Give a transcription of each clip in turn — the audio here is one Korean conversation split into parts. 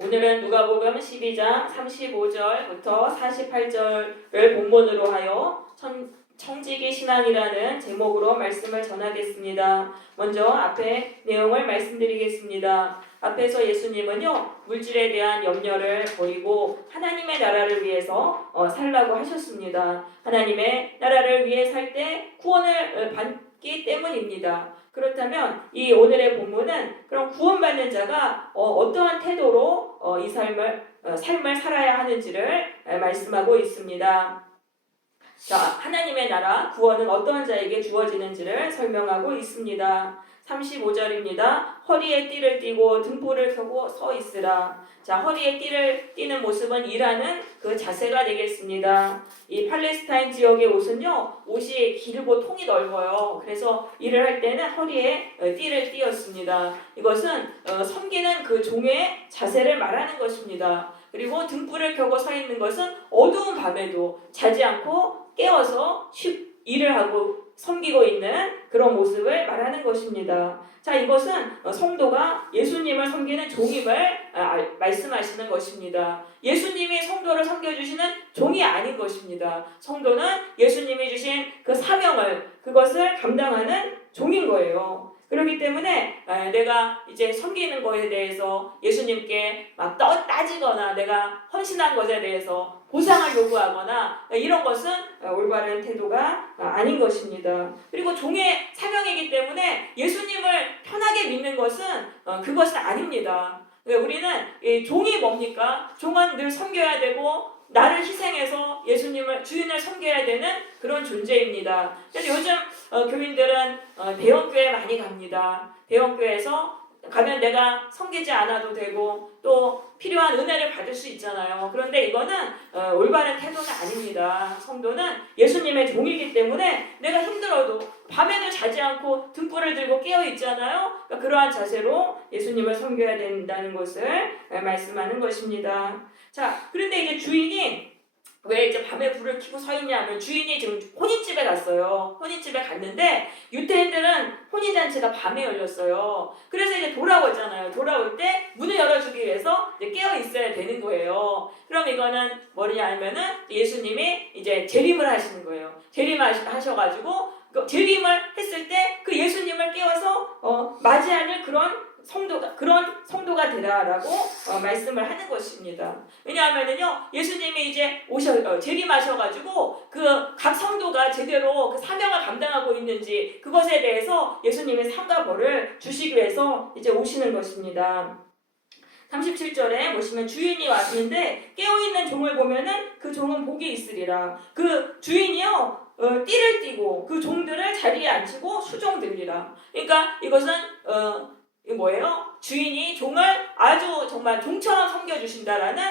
오늘은 누가복음 12장 35절부터 48절을 본문으로 하여 청지기 신앙이라는 제목으로 말씀을 전하겠습니다. 먼저 앞에 내용을 말씀드리겠습니다. 앞에서 예수님은요, 물질에 대한 염려를 버리고 하나님의 나라를 위해서 살라고 하셨습니다. 하나님의 나라를 위해 살 때 구원을 받기 때문입니다. 그렇다면 이 오늘의 본문은 그럼 구원받는 자가 어떠한 태도로 이 삶을 살아야 하는지를 말씀하고 있습니다. 자, 하나님의 나라 구원은 어떠한 자에게 주어지는지를 설명하고 있습니다. 35절입니다. 허리에 띠를 띠고 등불을 켜고 서 있으라. 자, 허리에 띠를 띠는 모습은 일하는 그 자세가 되겠습니다. 이 팔레스타인 지역의 옷이 길고 통이 넓어요. 그래서 일을 할 때는 허리에 띠를 띄었습니다. 이것은 섬기는 그 종의 자세를 말하는 것입니다. 그리고 등불을 켜고 서 있는 것은 어두운 밤에도 자지 않고 깨어서 일을 하고 섬기고 있는 그런 모습을 말하는 것입니다. 자, 이것은 성도가 예수님을 섬기는 종임을 말씀하시는 것입니다. 예수님이 성도를 섬겨주시는 종이 아닌 것입니다. 성도는 예수님이 주신 그 사명을, 그것을 감당하는 종인 거예요. 그렇기 때문에 내가 이제 섬기는 것에 대해서 예수님께 막 따지거나 내가 헌신한 것에 대해서 보상을 요구하거나 이런 것은 올바른 태도가 아닌 것입니다. 그리고 종의 사명이기 때문에 예수님을 편하게 믿는 것은 그것은 아닙니다. 우리는 종이 뭡니까? 종은 늘 섬겨야 되고 나를 희생해서 주인을 섬겨야 되는 그런 존재입니다. 그래서 요즘 교인들은 대형교회 많이 갑니다. 대형교회에서 가면 내가 섬기지 않아도 되고 또 필요한 은혜를 받을 수 있잖아요. 그런데 이거는 올바른 태도는 아닙니다. 성도는 예수님의 종이기 때문에 내가 힘들어도 밤에도 자지 않고 등불을 들고 깨어 있잖아요. 그러니까 그러한 자세로 예수님을 섬겨야 된다는 것을 말씀하는 것입니다. 자, 그런데 이제 주인이 왜 이제 밤에 불을 켜고 서 있냐면 주인이 지금 혼인집에 갔어요. 혼인집에 갔는데 유대인들은 혼인잔치가 밤에 열렸어요. 그래서 이제 돌아오잖아요. 돌아올 때 문을 열어주기 위해서 이제 깨어 있어야 되는 거예요. 그럼 이거는 뭐냐 하면은 예수님이 이제 재림을 하시는 거예요. 재림하셔가지고 재림을 했을 때 그 예수님을 깨워서 맞이하는 그런 성도가 되라라고 말씀을 하는 것입니다. 왜냐하면은요, 예수님이 이제 재림하셔가지고 그 각 성도가 제대로 그 사명을 감당하고 있는지 그것에 대해서 예수님의 상과 벌을 주시기 위해서 이제 오시는 것입니다. 37절에 보시면 주인이 왔는데 깨어있는 종을 보면은 그 종은 복이 있으리라. 그 주인이요, 띠를 띠고 그 종들을 자리에 앉히고 수종들리라. 그러니까 이것은 뭐예요? 주인이 종을 아주 정말 종처럼 섬겨주신다라는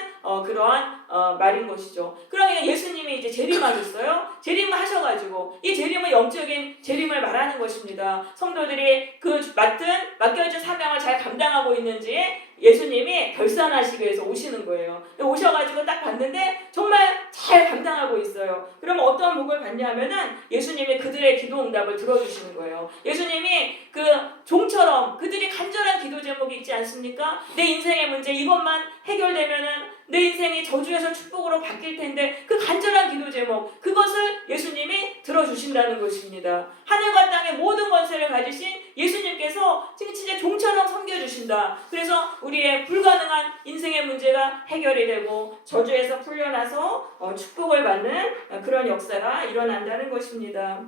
그러한 말인 것이죠. 그러면 예수님이 이제 재림하셨어요. 재림을 하셔가지고 이 재림은 영적인 재림을 말하는 것입니다. 성도들이 그 맡겨진 사명을 잘 감당하고 있는지 예수님이 결산하시기 위해서 오시는 거예요. 오셔가지고 딱 봤는데 정말 잘 감당하고 있어요. 그럼 어떤 복을 받냐면은 예수님이 그들의 기도 응답을 들어주시는 거예요. 예수님이 그 종처럼 그들이 간절한 기도 제목이 있지 않습니까? 내 인생의 문제 이것만 해결되면은 내 인생이 저주에서 축복으로 바뀔 텐데 그 간절한 기도 제목 그것을 예수님이 들어주신다는 것입니다. 하늘과 땅의 모든 권세를 가지신 예수님께서 진짜 종처럼 섬겨주신다. 그래서 우리의 불가능한 인생의 문제가 해결이 되고 저주에서 풀려나서 축복을 받는 그런 역사가 일어난다는 것입니다.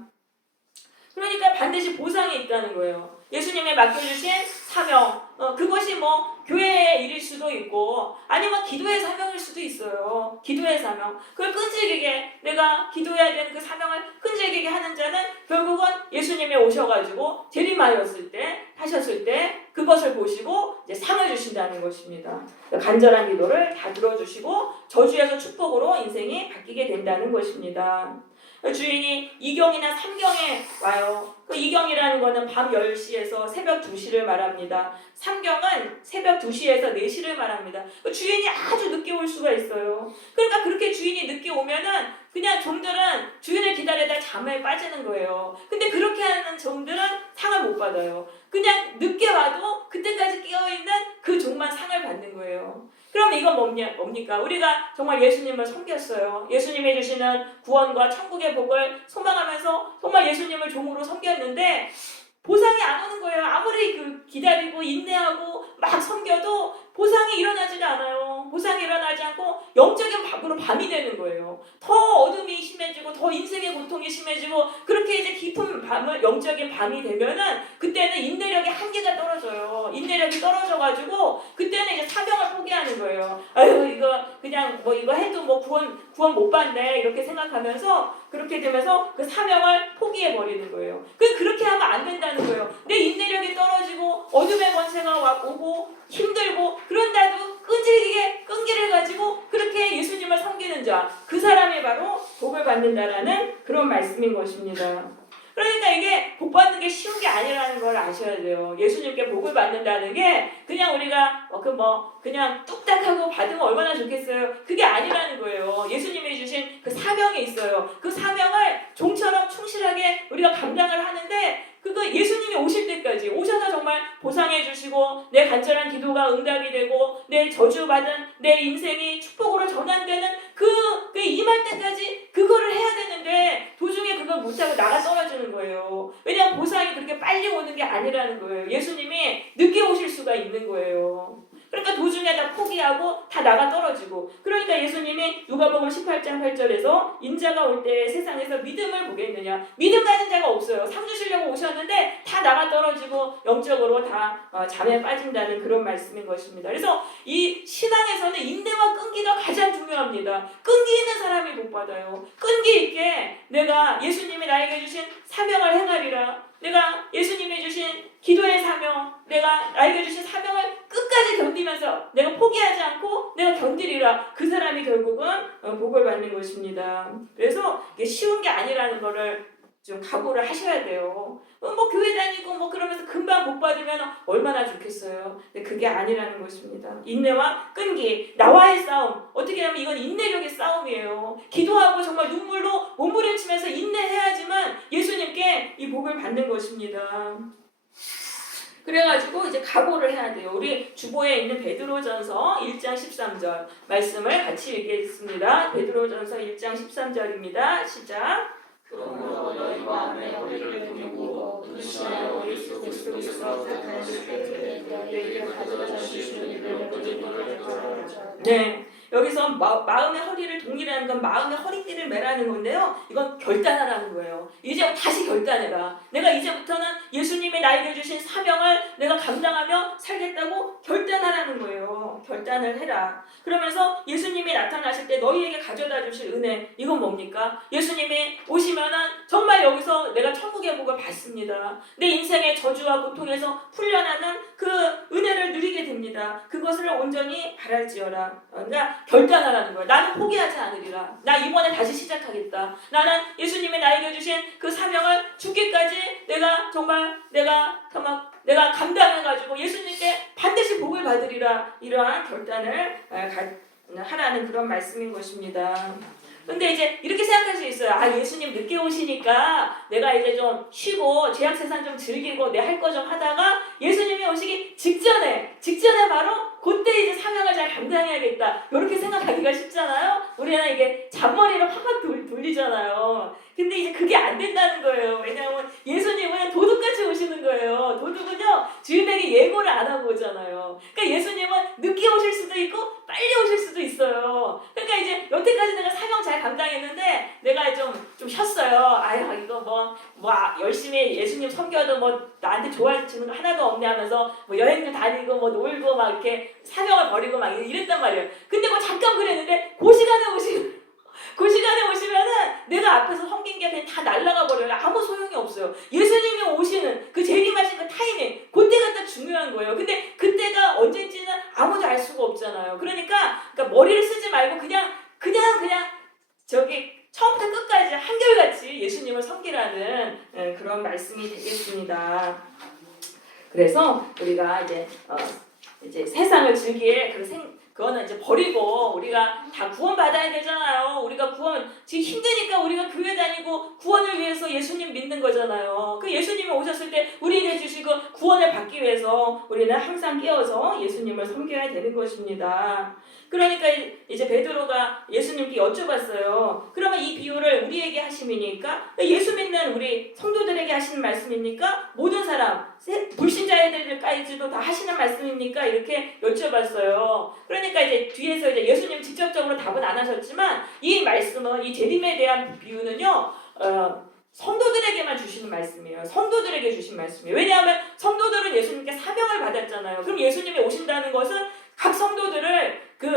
그러니까 반드시 보상이 있다는 거예요. 예수님의 맡겨주신 사명, 그것이 교회의 일일 수도 있고 아니면 기도의 사명일 수도 있어요. 기도의 사명. 그걸 끈질기게 내가 기도해야 되는 그 사명을 끈질기게 하는 자는 결국은 예수님이 오셔가지고 재림하셨을 때 그것을 보시고 이제 상을 주신다는 것입니다. 간절한 기도를 다 들어주시고 저주에서 축복으로 인생이 바뀌게 된다는 것입니다. 주인이 2경이나 3경에 와요. 그 이경이라는 거는 밤 10시에서 새벽 2시를 말합니다. 삼경은 새벽 2시에서 4시를 말합니다. 그 주인이 아주 늦게 올 수가 있어요. 그러니까 그렇게 주인이 늦게 오면은 그냥 종들은 주인을 기다리다 잠에 빠지는 거예요. 근데 그렇게 하는 종들은 상을 못 받아요. 그냥 늦게 와도 그때까지 깨어있는 그 종만 상을 받는 거예요. 그럼 이건 뭡니까? 우리가 정말 예수님을 섬겼어요. 예수님이 주시는 구원과 천국의 복을 소망하면서 정말 예수님을 종으로 섬겼는데 보상이 안 오는 거예요. 아무리 기다리고 인내하고 막 섬겨도 보상이 일어나지가 않아요. 보상이 일어나지 않고 영적인 밤으로 밤이 되는 거예요. 더 어둠이 심해지고 더 인생의 고통이 심해지고 그렇게 이제 깊은 밤을 영적인 밤이 되면은 그때는 인내력의 한계가 떨어져요. 인내력이 떨어져가지고 그때는 이제 사명을 포기하는 거예요. 아유 이거 그냥 뭐 이거 해도 뭐 구원 못 받네 이렇게 생각하면서 그렇게 되면서 그 사명을 포기해 버리는 거예요. 그렇게 하면 안 된다는 거예요. 내 인내력이 떨어지고 어둠의 권세가 오고 힘들고 그런데도 끈기를 가지고 그렇게 예수님을 섬기는 자, 그 사람이 바로 복을 받는다라는 그런 말씀인 것입니다. 그러니까 이게 복 받는 게 쉬운 게 아니라는 걸 아셔야 돼요. 예수님께 복을 받는다는 게 그냥 우리가 그냥 뚝딱하고 받으면 얼마나 좋겠어요. 그게 아니라는 거예요. 예수님이 주신 그 사명이 있어요. 그 사명을 종처럼 충실하게 우리가 감당을 하는데 그거 예수님이 오실 때까지 오셔서 정말 보상해 주시고 내 간절한 기도가 응답이 되고 내 저주받은 내 인생이 축복으로 전환되는 그 임할 때까지 그거를 해야 되는데 도중에 그걸 못하고 나가 떨어지는 거예요. 왜냐하면 보상이 그렇게 빨리 오는 게 아니라는 거예요. 예수님이 늦게 오실 수가 있는 거예요. 그러니까 도중에 다 포기하고 다 나가 떨어지고 그러니까 예수님이 누가복음 18장 8절에서 인자가 올 때 세상에서 믿음을 보겠느냐 믿음 가진 자가 없어요. 상 주시려고 오셨는데 다 나가 떨어지고 영적으로 다 잠에 빠진다는 그런 말씀인 것입니다. 그래서 이 신앙에서는 인내와 끈기가 가장 중요합니다. 끈기 있는 사람이 복 받아요. 끈기 있게 내가 예수님이 나에게 주신 사명을 행하리라. 내가 예수님이 주신 기도의 사명, 내가 나에게 주신 사명을 끝까지 견디면서 내가 포기하지 않고 내가 견디리라. 그 사람이 결국은 복을 받는 것입니다. 그래서 이게 쉬운 게 아니라는 거를 좀 각오를 하셔야 돼요. 교회 다니고 그러면서 금방 복 받으면 얼마나 좋겠어요. 근데 그게 아니라는 것입니다. 인내와 끈기, 나와의 싸움. 어떻게 하면 이건 인내력의 싸움이에요. 기도하고 정말 눈물로 몸부림치면서 인내해야지만 예수님께 이 복을 받는 것입니다. 그래가지고 이제 각오를 해야 돼요. 우리 주보에 있는 베드로전서 1장 13절 말씀을 같이 읽겠습니다. 베드로전서 1장 13절입니다. 시작. 그러므로 너희 마음에 허리를 두르고 그리스도의 예수 그리스도께서 택하실 때 너희에게 가져다 주시는 일을 네, 여기서 마음의 허리를 동이라는 건 마음의 허리띠를 매라는 건데요. 이건 결단하라는 거예요. 이제 다시 결단해라. 내가 이제부터는 예수님이 나에게 주신 사명을 내가 감당하며 살겠다고 결단하라는 거예요. 결단을 해라. 그러면서 예수님이 나타나실 때 너희에게 가져다 주실 은혜, 이건 뭡니까? 예수님이 오시면은 정말 여기서 내가 천국의 복을 받습니다. 내 인생의 저주와 고통에서 풀려나는 그 은혜를 누리게 됩니다. 그것을 온전히 바랄지어라. 그러니까 결단하라는 거예요. 나는 포기하지 않으리라. 나 이번에 다시 시작하겠다. 나는 예수님이 나에게 주신 그 사명을 죽기까지 내가 감당해가지고 예수님께 반드시 복을 받으리라. 이러한 결단을 하라는 그런 말씀인 것입니다. 근데 이제 이렇게 생각할 수 있어요. 예수님 늦게 오시니까 내가 이제 좀 쉬고 죄악세상 좀 즐기고 내 할 거 좀 하다가 예수님이 오시기 직전에 바로 그때 이제 사명을 잘 감당해야겠다. 이렇게 생각하기가 쉽잖아요. 우리는 이게 잔머리를 확 돌리잖아요. 근데 이제 그게 안 된다는 거예요. 왜냐하면 예수님은 도둑같이 오시는 거예요. 도둑은요, 주인에게 예고를 안 하고 오잖아요. 그러니까 예수님은 늦게 오실 수도 있고 빨리 오실 수도 있어요. 그러니까 이제 여태까지 내가 사명 잘 감당했는데 내가 좀 쉬었어요. 이거 열심히 예수님 섬겨도 나한테 좋아지는 거 하나도 없네 하면서 여행도 다니고 놀고 막 이렇게 사명을 버리고 막 이랬단 말이에요. 근데 잠깐 그랬는데 그 시간에 오시면은 내가 앞에서 섬긴 게 그냥 다 날아가 버려요. 아무 소용이 없어요. 예수님이 오시는 그 재림하신 그 타이밍, 그때가 딱 중요한 거예요. 근데 그때가 언제인지는 아무도 알 수가 없잖아요. 그러니까 머리를 쓰지 말고 그냥 처음부터 끝까지 한결같이 예수님을 섬기라는 그런 말씀이 되겠습니다. 그래서 우리가 이제 세상을 즐길 그거는 이제 버리고 우리가 다 구원 받아야 되잖아요. 우리가 구원 지금 힘드니까 우리가 교회 다니고 구원을 위해서 예수님 믿는 거잖아요. 그 예수님이 오셨을 때 우리에게 주시고 구원을 받기 위해서 우리는 항상 깨어서 예수님을 섬겨야 되는 것입니다. 그러니까 이제 베드로가 예수님께 여쭤봤어요. 그러면 이 비유를 우리에게 하심이니까 예수 믿는 우리 성도들에게 하시는 말씀입니까? 모든 사람 불신자애들까지도 다 하시는 말씀입니까? 이렇게 여쭤봤어요. 그러니까 이제 뒤에서 이제 예수님 직접적으로 답은 안 하셨지만 이 말씀은 이 재림에 대한 비유는요. 성도들에게만 주시는 말씀이에요. 성도들에게 주신 말씀이에요. 왜냐하면 성도들은 예수님께 사명을 받았잖아요. 그럼 예수님이 오신다는 것은 각 성도들을 그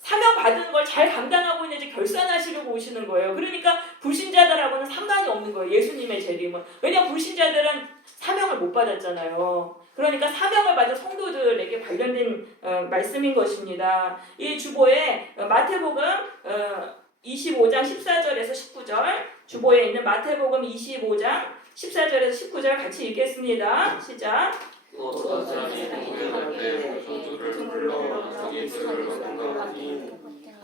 사명 받은 걸 잘 감당하고 있는지 결산하시려고 오시는 거예요. 그러니까 불신자들하고는 상관이 없는 거예요. 예수님의 재림은. 왜냐하면 불신자들은 사명을 못 받았잖아요. 그러니까 사명을 받은 성도들에게 관련된 말씀인 것입니다. 이 주보에 마태복음 25장 14절에서 19절 주보에 있는 마태복음 25장 14절에서 19절 같이 읽겠습니다. 시작. 어떤 사람이 공격할 때 종주를 불러 자기 뜻을 선거하니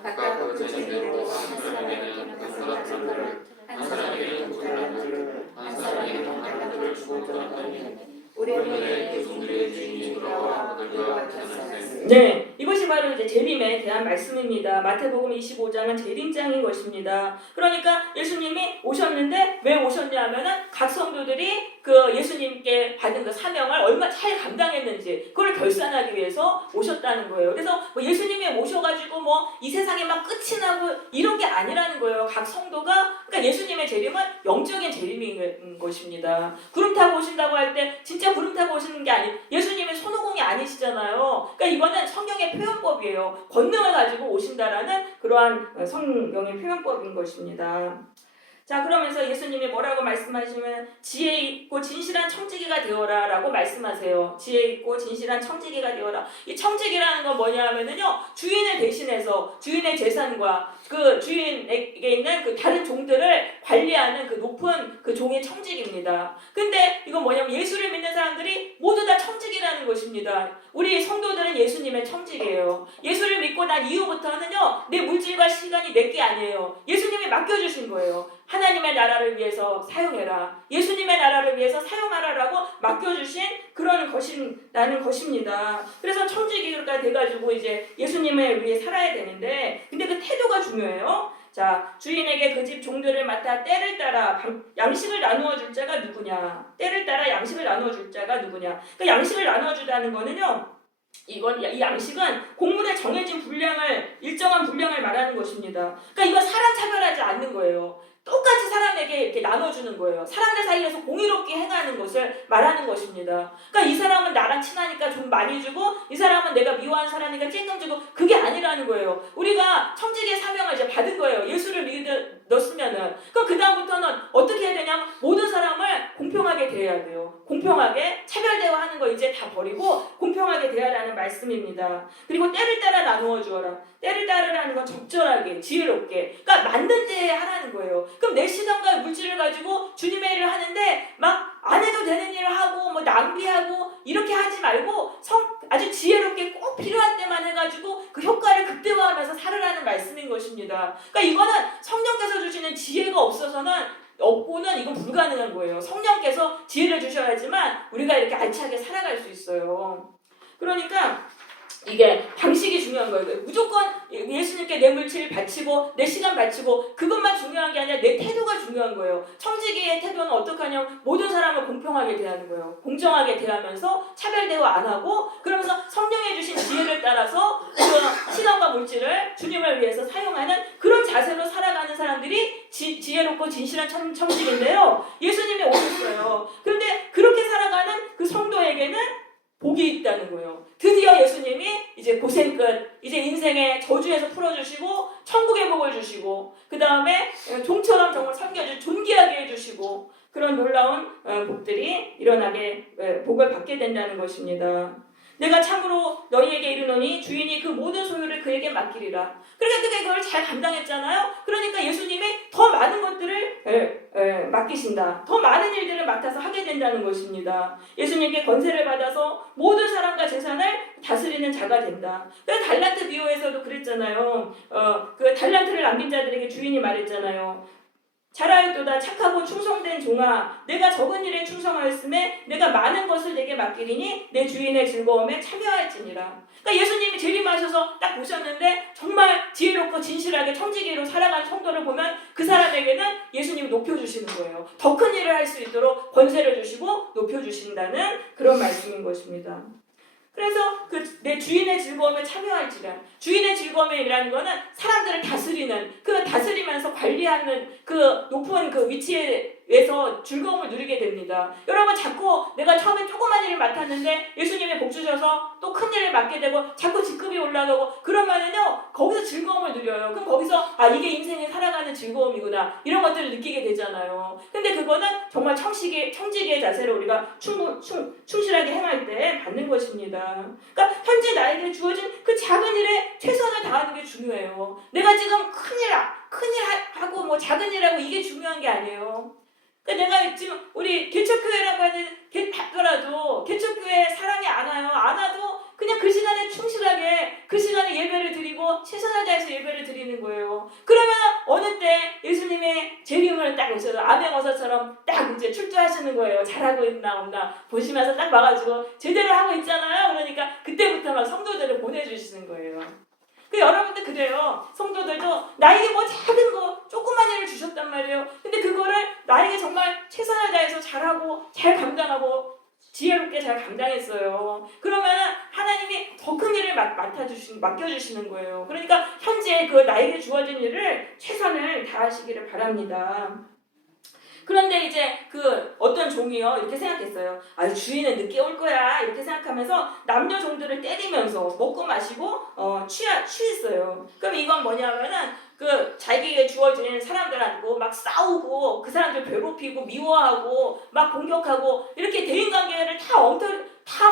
각각 그 재능대로 한 사람에게는 한 사람을 한 사람에게는 두 달란트를 한 사람에게는 한 달란트를 주고 떠났더니 오늘의 그 종주의 주인이 돌아와 그들과 결산했으니 네, 이것이 바로 이제 재림에 대한 말씀입니다. 마태복음 25장은 재림장인 것입니다. 그러니까 예수님이 오셨는데 왜 오셨냐면은 각 성도들이 그 예수님께 받은 그 사명을 얼마 잘 감당했는지 그걸 결산하기 위해서 오셨다는 거예요. 그래서 뭐 예수님이 오셔가지고 뭐 이 세상에 막 끝이 나고 이런 게 아니라는 거예요. 각 성도가 그러니까 예수님의 재림은 영적인 재림인 것입니다. 구름 타고 오신다고 할 때 진짜 구름 타고 오시는 게 아니 예수님이 손오공이 아니시잖아요. 그러니까 이거는 성경의 표현법이에요. 권능을 가지고 오신다라는 그러한 성경의 표현법인 것입니다. 자, 그러면서 예수님이 뭐라고 말씀하시면 지혜 있고 진실한 청지기가 되어라 라고 말씀하세요. 지혜 있고 진실한 청지기가 되어라. 이 청지기라는 건 뭐냐 하면은요, 주인을 대신해서 주인의 재산과 그 주인에게 있는 그 다른 종들을 관리하는 그 높은 그 종의 청직입니다. 근데 이건 뭐냐면 예수를 믿는 사람들이 모두 다 청직이라는 것입니다. 우리 성도들은 예수님의 청직이에요. 예수를 믿고 난 이후부터는요, 내 물질과 시간이 내게 아니에요. 예수님이 맡겨주신 거예요. 하나님의 나라를 위해서 사용해라. 예수님의 나라를 위해서 사용하라라고 맡겨주신 그런 것이라는 것입니다. 그래서 청지기가 돼가지고 이제 예수님을 위해 살아야 되는데, 근데 그 태도가 중요해요. 자, 주인에게 그 집 종들을 맡아 때를 따라 양식을 나누어 줄 자가 누구냐? 때를 따라 양식을 나누어 줄 자가 누구냐? 그 양식을 나누어 주다는 거는요, 이 양식은 곡물에 정해진 분량을 일정한 분량을 말하는 것입니다. 그러니까 이건 사람 차별하지 않는 거예요. 똑같이 사람에게 이렇게 나눠주는 거예요. 사람들 사이에서 공의롭게 행하는 것을 말하는 것입니다. 그러니까 이 사람은 나랑 친하니까 좀 많이 주고 이 사람은 내가 미워하는 사람이니까 조금 주고 그게 아니라는 거예요. 우리가 청지기의 사명을 이제 받은 거예요. 예수를 믿었으면은. 그럼 그 다음부터는 어떻게 해야 되냐면 모든 사람을 공평하게 대해야 돼요. 공평하게 차별 대우하는 거 이제 다 버리고 공평하게 대하라는 말씀입니다. 그리고 때를 따라 나누어 주어라. 때를 따르라는 건 적절하게 지혜롭게 그러니까 맞는 때에 하라는 거예요. 그럼 내 시간과 물질을 가지고 주님의 일을 하는데 막 안 해도 되는 일을 하고 뭐 낭비하고 이렇게 하지 말고 아주 지혜롭게 꼭 필요한 때만 해가지고 그 효과를 극대화하면서 살으라는 말씀인 것입니다. 그러니까 이거는 성령께서 주시는 지혜가 없고는 이건 불가능한 거예요. 성령께서 지혜를 주셔야지만 우리가 이렇게 알차게 살아갈 수 있어요. 그러니까 이게 방식이 중요한 거예요. 무조건 예수님께 내 물질 바치고 내 시간 바치고 그것만 중요한 게 아니라 내 태도가 중요한 거예요. 청지기의 태도는 어떻게 하냐면 모든 사람을 공평하게 대하는 거예요. 공정하게 대하면서 차별 대우 안 하고 그러면서 성령이 주신 지혜를 따라서 그 시간과 물질을 주님을 위해서 사용하는 그런 자세로 살아가는 사람들이 지혜롭고 진실한 청지기인데요. 예수님이 오셨어요. 그런데 그렇게 살아가는 그 성도에게는 복이 있다는 거예요. 드디어 예수님이 이제 고생 끝, 이제 인생의 저주에서 풀어주시고 천국의 복을 주시고 그 다음에 종처럼 정말 섬겨주 존귀하게 해주시고 그런 놀라운 복들이 일어나게 복을 받게 된다는 것입니다. 내가 참으로 너희에게 이르노니 주인이 그 모든 소유를 그에게 맡기리라. 그러니까 그가 그걸 잘 감당했잖아요. 그러니까 예수님이 더 많은 것들을 맡기신다. 더 많은 일들을 맡아서 하게 된다는 것입니다. 예수님께 권세를 받아서 모든 사람과 재산을 다스리는 자가 된다. 그래서 달란트 비유에서도 그랬잖아요. 그 달란트를 남긴 자들에게 주인이 말했잖아요. 잘하였도다 착하고 충성된 종아, 내가 적은 일에 충성하였음에 내가 많은 것을 내게 맡기리니 내 주인의 즐거움에 참여할지니라. 그러니까 예수님이 재림하셔서 딱 보셨는데 정말 지혜롭고 진실하게 청지기로 살아가는 성도를 보면 그 사람에게는 예수님이 높여주시는 거예요. 더 큰 일을 할 수 있도록 권세를 주시고 높여주신다는 그런 말씀인 것입니다. 그래서 내 주인의 즐거움에 참여할지라. 주인의 즐거움이라는 거는 사람들을 다스리는, 그 다스리면서 관리하는 그 높은 그 위치에서 즐거움을 누리게 됩니다. 여러분, 자꾸 내가 처음에 조그만 일을 맡았는데 예수님이 복 주셔서 또 큰 일을 맡게 되고 자꾸 직급이 올라가고 그러면은요 거기서 즐거움을 누려요. 그럼 거기서 이게 인생에 살아가는 즐거움이구나 이런 것들을 느끼게 되잖아요. 근데 그거는 정말 청지기의 자세로 우리가 충실하게 행할 때 받는 것입니다. 그러니까 현재 나에게 주어진 그 작은 일에 최선을 다하는 게 중요해요. 내가 지금 큰일 하고 뭐 작은 일하고 이게 중요한 게 아니에요. 그러니까 내가 지금 우리 개척교회라고 하더라도 개척교회 사람이 안 와도 그냥 그 시간에 충실하게 그 시간에 예배를 드리고 최선을 다해서 예배를 드리는 거예요. 그러면 어느 때 예수님의 재림을 딱 오셔서 암행어사처럼 딱 이제 출두하시는 거예요. 잘하고 있나 없나 보시면서 딱 와가지고 제대로 하고 있잖아요. 그러니까 그때부터 막 성도들을 보내주시는 거예요. 여러분들 그래요. 성도들도 나에게 뭐 작은 거 조그만 일을 주셨단 말이에요. 근데 그거를 나에게 정말 최선을 다해서 잘하고 잘 감당하고 지혜롭게 잘 감당했어요. 그러면 하나님이 더 큰 일을 맡겨주시는 거예요. 그러니까 현재 그 나에게 주어진 일을 최선을 다하시기를 바랍니다. 그런데 이제 그 어떤 종이요 이렇게 생각했어요. 주인은 늦게 올 거야 이렇게 생각하면서 남녀 종들을 때리면서 먹고 마시고 취했어요. 그럼 이건 뭐냐면은 그 자기에게 주어진 사람들하고 막 싸우고 그 사람들 괴롭히고 미워하고 막 공격하고 이렇게 대인관계를 다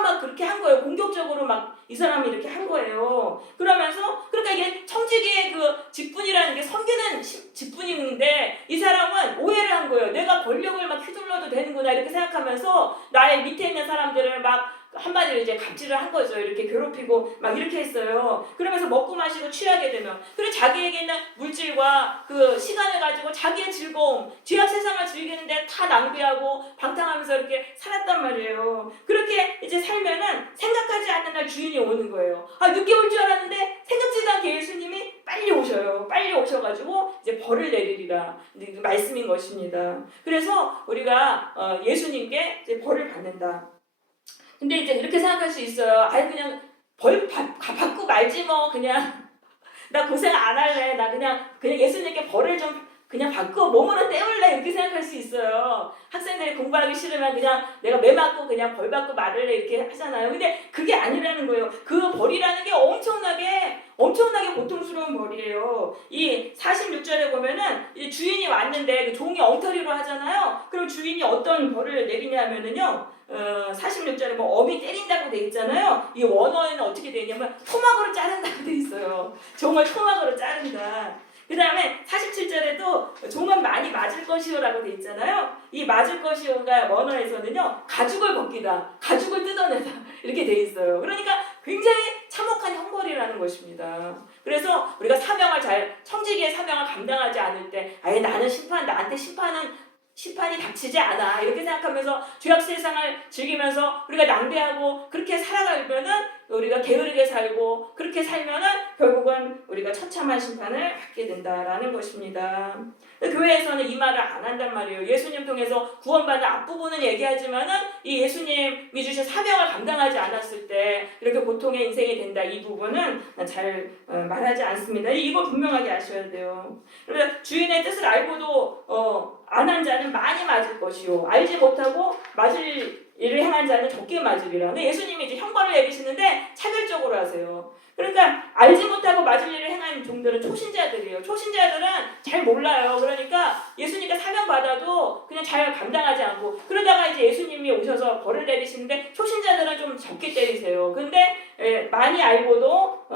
막 그렇게 한 거예요. 공격적으로 막 이 사람이 이렇게 한 거예요. 그러면서 그러니까 이게 청지기의 그 직분이라는 게 섬기는 직분인데 이 사람은 오해를 한 거예요. 내가 권력을 막 휘둘러도 되는구나 이렇게 생각하면서 나의 밑에 있는 사람들을 막 한마디로 이제 갑질을 한 거죠. 이렇게 괴롭히고 막 이렇게 했어요. 그러면서 먹고 마시고 취하게 되면 그리고 자기에게 있는 물질과 그 시간을 가지고 자기의 즐거움, 죄악 세상을 즐기는데 다 낭비하고 방탕하면서 이렇게 살았단 말이에요. 그렇게 이제 살면은 생각하지 않는 날 주인이 오는 거예요. 늦게 올 줄 알았는데 생각지도 않게 예수님이 빨리 오셔요. 빨리 오셔가지고 이제 벌을 내리리라 말씀인 것입니다. 그래서 우리가 예수님께 이제 벌을 받는다. 근데 이제 이렇게 생각할 수 있어요. 그냥 벌 받고 말지 뭐 그냥 나 고생 안 할래. 나 그냥 예수님께 벌을 좀 그냥 받고 몸으로 때울래 이렇게 생각할 수 있어요. 학생들이 공부하기 싫으면 그냥 내가 매 맞고 그냥 벌 받고 말을래 이렇게 하잖아요. 근데 그게 아니라는 거예요. 그 벌이라는 게 엄청나게 고통스러운 벌이에요. 이 46절에 보면은 이 주인이 왔는데 그 종이 엉터리로 하잖아요. 그럼 주인이 어떤 벌을 내리냐면은요. 46절에 뭐 어미 때린다고 돼 있잖아요. 이 원어에는 어떻게 돼 있냐면 토막으로 자른다고 돼 있어요. 종을 토막으로 자른다. 그 다음에 47절에도 종은 많이 맞을 것이요라고 돼 있잖아요. 이 맞을 것이요가 원어에서는요 가죽을 벗기다, 가죽을 뜯어내다 이렇게 돼 있어요. 그러니까 굉장히 참혹한 형벌이라는 것입니다. 그래서 우리가 청지기의 사명을 감당하지 않을 때 나는 나한테 심판이 닥치지 않아 이렇게 생각하면서 죄악 세상을 즐기면서 우리가 낭비하고 그렇게 살아가면은 우리가 게으르게 살고 그렇게 살면은 결국은 우리가 처참한 심판을 받게 된다라는 것입니다. 교회에서는 이 말을 안 한단 말이에요. 예수님 통해서 구원받는 앞부분은 얘기하지만은 이 예수님이 주신 사명을 감당하지 않았을 때 이렇게 고통의 인생이 된다 이 부분은 잘 말하지 않습니다. 이거 분명하게 아셔야 돼요. 그래서 주인의 뜻을 알고도 안 한 자는 많이 맞을 것이요 알지 못하고 맞을 일을 행한 자는 적게 맞으리라. 근데 예수님이 이제 형벌을 내리시는데 차별적으로 하세요. 그러니까 알지 못하고 맞을 일을 행하는 종들은 초신자들이에요. 초신자들은 잘 몰라요. 그러니까 예수님께 사명 받아도 그냥 잘 감당하지 않고 그러다가 이제 예수님이 오셔서 벌을 내리시는데 초신자들은 좀 적게 때리세요. 근데 많이 알고도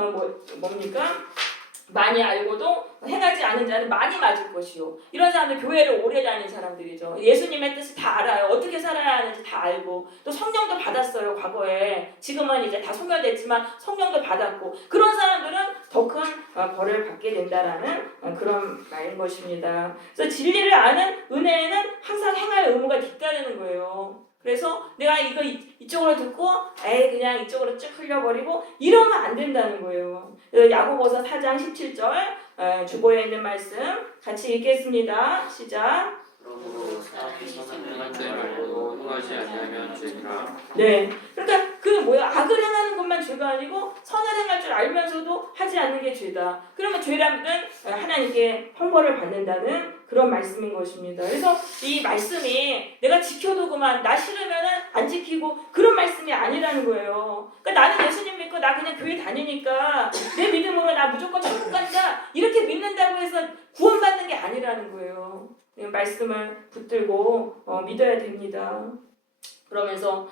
뭡니까? 많이 알고도 행하지 않은 자는 많이 맞을 것이요. 이런 사람들 교회를 오래 다닌 사람들이죠. 예수님의 뜻을 다 알아요. 어떻게 살아야 하는지 다 알고 또 성령도 받았어요. 과거에. 지금은 이제 다 소멸됐지만 성령도 받았고 그런 사람들은 더 큰 벌을 받게 된다라는 그런 말인 것입니다. 그래서 진리를 아는 은혜에는 항상 행할 의무가 뒤따르는 거예요. 그래서 내가 이거 이쪽으로 듣고 그냥 이쪽으로 쭉 흘려버리고 이러면 안 된다는 거예요. 야고보서 4장 17절 주보에 있는 말씀 같이 읽겠습니다. 시작. 그러므로 사람이 선한 행할 줄 알고도 행하지 아니하면 죄니라. 네, 그러니까 악을 행하는 것만 죄가 아니고 선을 행할 줄 알면서도 하지 않는 게 죄다. 그러면 죄라면 하나님께 형벌을 받는다는 그런 말씀인 것입니다. 그래서 이 말씀이 내가 지켜도 그만 나 싫으면은 안 지키고 그런 말씀이 아니라는 거예요. 그러니까 나는 예수님 믿고 나 그냥 교회 다니니까 내 믿음으로 나 무조건 천국 간다 이렇게 믿는다고 해서 구원받는 게 아니라는 거예요. 말씀을 붙들고 믿어야 됩니다. 그러면서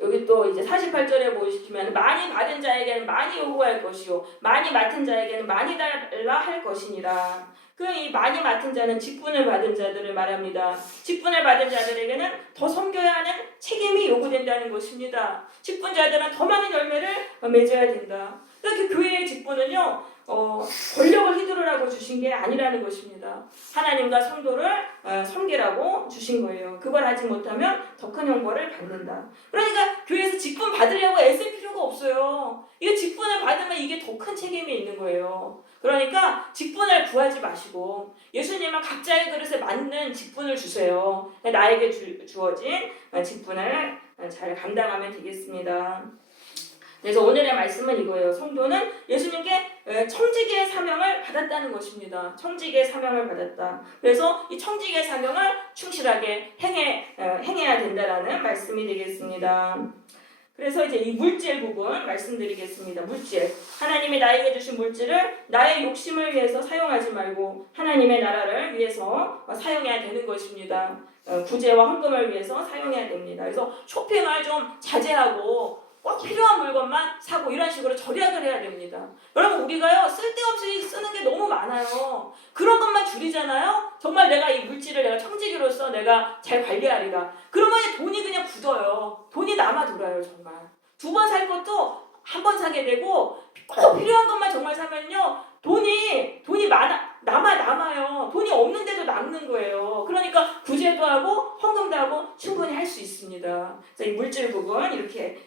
여기 또 이제 48절에 보시면 많이 받은 자에게는 많이 요구할 것이요 많이 맡은 자에게는 많이 달라 할 것이니라. 이 많이 맡은 자는 직분을 받은 자들을 말합니다. 직분을 받은 자들에게는 더 섬겨야 하는 책임이 요구된다는 것입니다. 직분자들은 더 많은 열매를 맺어야 된다. 이렇게 교회의 직분은요 권력을 휘두르라고 주신 게 아니라는 것입니다. 하나님과 성도를 섬기라고 주신 거예요. 그걸 하지 못하면 더 큰 형벌을 받는다. 그러니까 교회에서 직분 받으려고 애쓸 필요가 없어요. 이거 직분을 받으면 이게 더 큰 책임이 있는 거예요. 그러니까 직분을 구하지 마시고 예수님은 각자의 그릇에 맞는 직분을 주세요. 나에게 주어진 직분을 잘 감당하면 되겠습니다. 그래서 오늘의 말씀은 이거예요. 성도는 예수님께 청지기의 사명을 받았다는 것입니다. 청지기의 사명을 받았다. 그래서 이 청지기의 사명을 충실하게 행해야 된다라는 말씀이 되겠습니다. 그래서 이제 이 물질 부분 말씀드리겠습니다. 물질. 하나님이 나에게 주신 물질을 나의 욕심을 위해서 사용하지 말고 하나님의 나라를 위해서 사용해야 되는 것입니다. 구제와 헌금을 위해서 사용해야 됩니다. 그래서 쇼핑을 좀 자제하고 꼭 필요한 물건만 사고 이런 식으로 절약을 해야 됩니다. 여러분 우리가요 쓸데없이 쓰는 게 너무 많아요. 그런 것만 줄이잖아요. 정말 내가 이 물질을 내가 청지기로서 내가 잘 관리하리라. 그러면 돈이 그냥 굳어요. 돈이 남아 돌아요 정말. 2번 살 것도 한 번 사게 되고 꼭 필요한 것만 정말 사면요 돈이 남아요. 돈이 없는데도 남는 거예요. 그러니까 구제도 하고 헌금도 하고 충분히 할 수 있습니다. 그래서 이 물질 부분 이렇게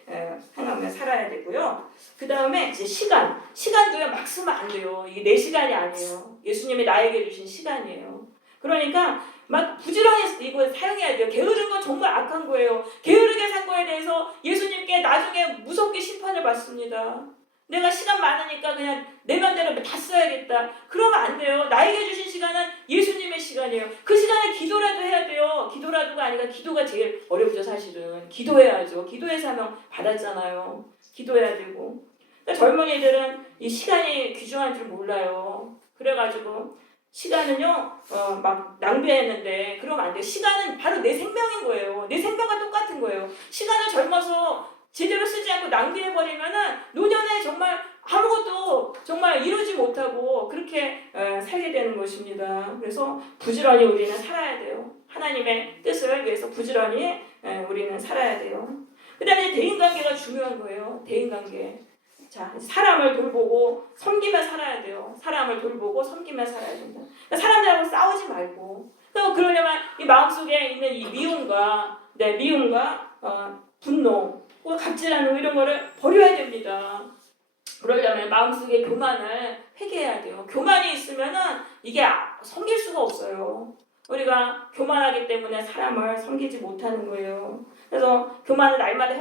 행하며 살아야 되고요. 그 다음에 이제 시간도요 막 쓰면 안 돼요. 이게 내 시간이 아니에요. 예수님이 나에게 주신 시간이에요. 그러니까 막 부지런히 이거 사용해야 돼요. 게으른 건 정말 악한 거예요. 게으르게 산 거에 대해서 예수님께 나중에 무섭게 심판을 받습니다. 내가 시간 많으니까 그냥 내 맘대로 다 써야겠다. 그러면 안 돼요. 나에게 주신 시간은 예수님의 시간이에요. 그 시간에 기도라도 해야 돼요. 기도라도가 아니라 기도가 제일 어렵죠 사실은. 기도해야죠. 기도의 사명 받았잖아요. 기도해야 되고. 그러니까 젊은이들은 이 시간이 귀중한 줄 몰라요. 그래가지고 시간은요 막 낭비했는데 그러면 안 돼요. 시간은 바로 내 생명인 거예요. 내 생명과 똑같은 거예요. 시간을 젊어서 제대로 쓰지 않고 낭비해버리면은 노년에 정말 아무것도 정말 이루지 못하고 그렇게 살게 되는 것입니다. 그래서 부지런히 우리는 살아야 돼요. 하나님의 뜻을 위해서 부지런히 우리는 살아야 돼요. 그 다음에 대인관계가 중요한 거예요. 대인관계. 자, 사람을 돌보고 섬기며 살아야 돼요. 사람을 돌보고 섬기며 살아야 된다. 그러니까 사람들하고 싸우지 말고. 그러려면 이 마음속에 있는 이 미움과 분노, 갑질하는 이런 거를 버려야 됩니다. 그러려면 마음속에 교만을 회개해야 돼요. 교만이 있으면은 이게 섬길 수가 없어요. 우리가 교만하기 때문에 사람을 섬기지 못하는 거예요. 그래서 교만을 날마다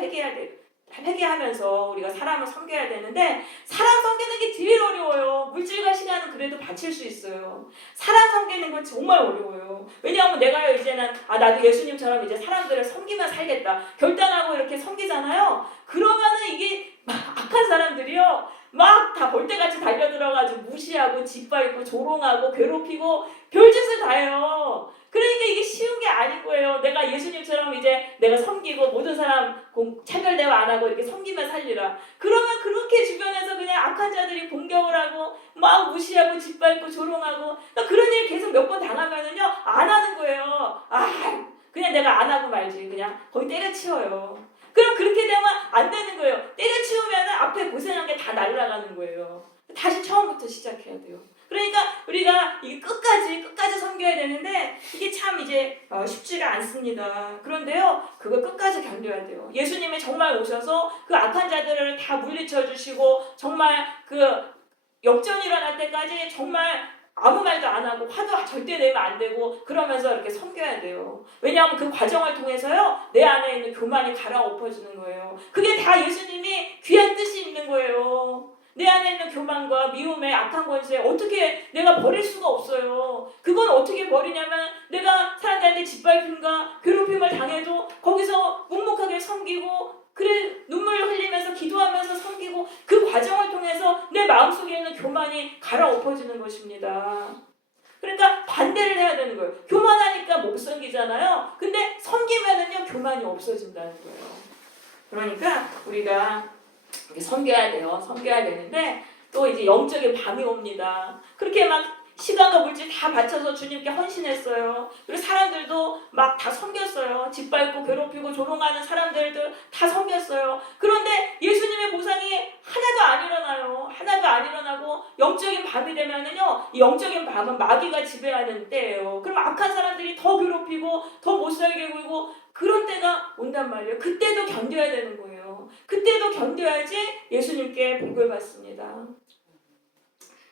회개하면서 우리가 사람을 섬겨야 되는데 사람 섬기는 게 제일 어려워요. 물질과 시간은 그래도 바칠 수 있어요. 사람 섬기는 건 정말 어려워요. 왜냐하면 내가요 이제는 나도 예수님처럼 이제 사람들을 섬기며 살겠다 결단하고 이렇게 섬기잖아요. 그러면은 이게 악한 사람들이요 막 다 벌떼같이 달려들어가지고 무시하고 짓밟고 조롱하고 괴롭히고 별짓을 다 해요. 그러니까 이게 쉬운 게 아닌 거예요. 내가 예수님처럼 이제 내가 섬기고 모든 사람 차별 대화 안 하고 이렇게 섬기며 살리라. 그러면 그렇게 주변에서 그냥 악한 자들이 공격을 하고 막 무시하고 짓밟고 조롱하고 그런 일 계속 몇 번 당하면은요 안 하는 거예요. 그냥 내가 안 하고 말지. 그냥 거의 때려치워요. 그럼 그렇게 되면 안 되는 거예요. 때려치우면 앞에 고생한 게 다 날아가는 거예요. 다시 처음부터 시작해야 돼요. 그러니까 우리가 이게 끝까지 섬겨야 되는데 이게 참 이제 쉽지가 않습니다. 그런데요, 그걸 끝까지 견뎌야 돼요. 예수님이 정말 오셔서 그 악한 자들을 다 물리쳐 주시고 정말 그 역전이 일어날 때까지 정말 아무 말도 안 하고 화도 절대 내면 안 되고 그러면서 이렇게 섬겨야 돼요. 왜냐하면 그 과정을 통해서요 내 안에 있는 교만이 갈아엎어지는 거예요. 그게 다 예수님이 귀한 뜻이 있는 거예요. 내 안에 있는 교만과 미움의 악한 권세 어떻게 내가 버릴 수가 없어요. 그건 어떻게 버리냐면 내가 사람들한테 짓밟힘과 괴롭힘을 당해도 거기서 묵묵하게 섬기고 그래 눈물 흘리면서 기도하면서 섬기고 그 과정을 통해서 내 마음속에 있는 교만이 갈아엎어지는 것입니다. 그러니까 반대를 해야 되는 거예요. 교만하니까 못 섬기잖아요. 근데 섬기면은요 교만이 없어진다는 거예요. 그러니까 우리가 이렇게 섬겨야 돼요. 섬겨야 되는데 또 이제 영적인 밤이 옵니다. 그렇게 막 시간과 물질 다 바쳐서 주님께 헌신했어요. 그리고 사람들도 막 다 섬겼어요. 짓밟고 괴롭히고 조롱하는 사람들도 다 섬겼어요. 그런데 예수님의 보상이 하나도 안 일어나요. 하나도 안 일어나고 영적인 밤이 되면은요, 이 영적인 밤은 마귀가 지배하는 때예요. 그럼 악한 사람들이 더 괴롭히고 더 못살게 굴고 그런 때가 온단 말이에요. 그때도 견뎌야 되는 거예요. 그때도 견뎌야지 예수님께 복을 받습니다.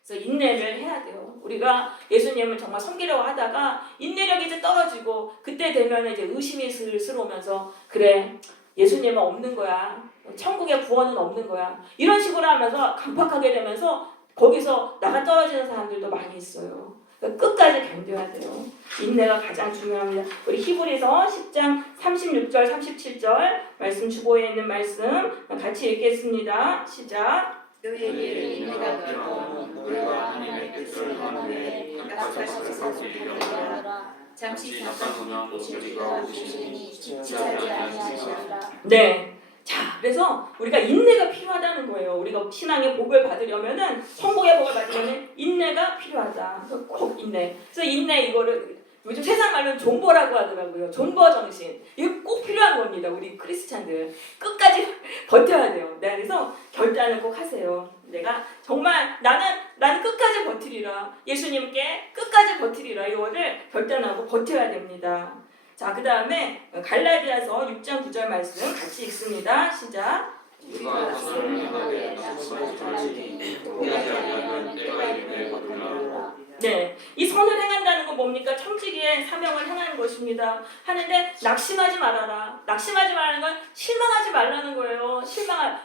그래서 인내를 해야 돼요. 우리가 예수님을 정말 섬기려고 하다가 인내력이 이제 떨어지고 그때 되면 이제 의심이 슬슬 오면서 그래 예수님은 없는 거야. 천국의 구원은 없는 거야. 이런 식으로 하면서 강팍하게 되면서 거기서 나가 떨어지는 사람들도 많이 있어요. 그러니까 끝까지 견뎌야 돼요. 인내가 가장 중요합니다. 우리 히브리서 10장 36절 37절 말씀 주보에 있는 말씀 같이 읽겠습니다. 시작. 너희에게 인내가 필요하고 너희가 하나님의 뜻을 하는데 약속하셔서 소리하라. 잠시 잠깐 오시리가 오시니 지체하지 아니하시리라. 네. 자, 그래서 우리가 인내가 필요하다는 거예요. 우리가 신앙의 복을 받으려면은 천국의 복을 받으려면 인내가 필요하다. 꼭 인내. 그래서 인내 이거를 요즘 세상 말로는 존버라고 하더라고요. 존버 정신. 이거 꼭 필요한 겁니다. 우리 크리스찬들. 끝까지 버텨야 돼요. 네, 그래서 결단을 꼭 하세요. 내가 정말 나는 끝까지 버티리라. 예수님께 끝까지 버티리라. 이거를 결단하고 버텨야 됩니다. 자, 그 다음에 갈라디아서 6장 9절 말씀 같이 읽습니다. 시작. 누가 선을 행하되 약속을 지키니 포기하지 아니하면 내가 이름을 거두리라. 네, 이 선을 행한다는 건 뭡니까? 청지기의 사명을 행하는 것입니다. 하는데 낙심하지 말아라. 낙심하지 말라는 건 실망하지 말라는 거예요.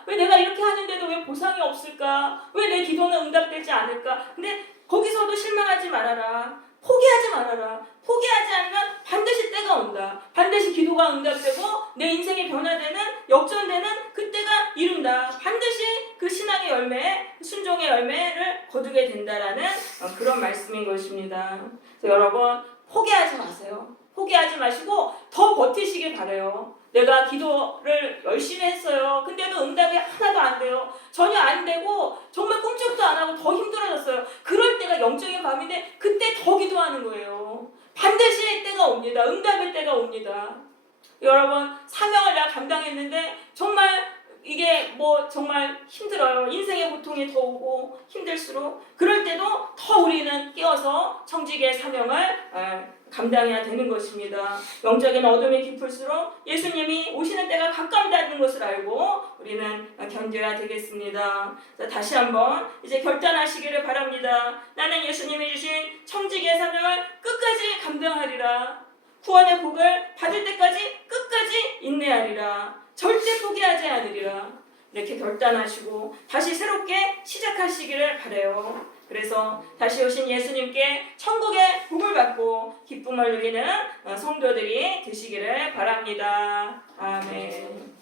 왜 내가 이렇게 하는데도 왜 보상이 없을까? 왜 내 기도는 응답되지 않을까? 근데 거기서도 실망하지 말아라. 포기하지 말아라. 포기하지 않으면 반드시 때가 온다. 반드시 기도가 응답되고 내 인생이 변화되는 역전되는 그때가 이룬다. 반드시 그 신앙의 열매, 순종의 열매를 거두게 된다라는 그런 말씀인 것입니다. 그래서 여러분 포기하지 마세요. 포기하지 마시고 더 버티시길 바라요. 내가 기도를 열심히 했어요. 근데도 응답이 하나도 안 돼요. 전혀 안 되고 정말 꿈쩍도 안 하고 더 힘들어졌어요. 그럴 때가 영적인 밤인데 그때 더 기도하는 거예요. 반드시 때가 옵니다. 응답의 때가 옵니다. 여러분 사명을 내가 감당했는데 정말 이게 정말 힘들어요. 인생의 고통이 더 오고 힘들수록 그럴 때도 더 우리는 깨어서 청지기의 사명을 감당해야 되는 것입니다. 영적인 어둠이 깊을수록 예수님이 오시는 때가 가까운다는 것을 알고 우리는 견뎌야 되겠습니다. 자, 다시 한번 이제 결단하시기를 바랍니다. 나는 예수님이 주신 청지기의 사명을 끝까지 감당하리라. 구원의 복을 받을 때까지 끝까지 인내하리라. 절대 포기하지 않으리라. 이렇게 결단하시고 다시 새롭게 시작하시기를 바라요. 그래서 다시 오신 예수님께 천국의 복을 받고 기쁨을 누리는 성도들이 되시기를 바랍니다. 아멘.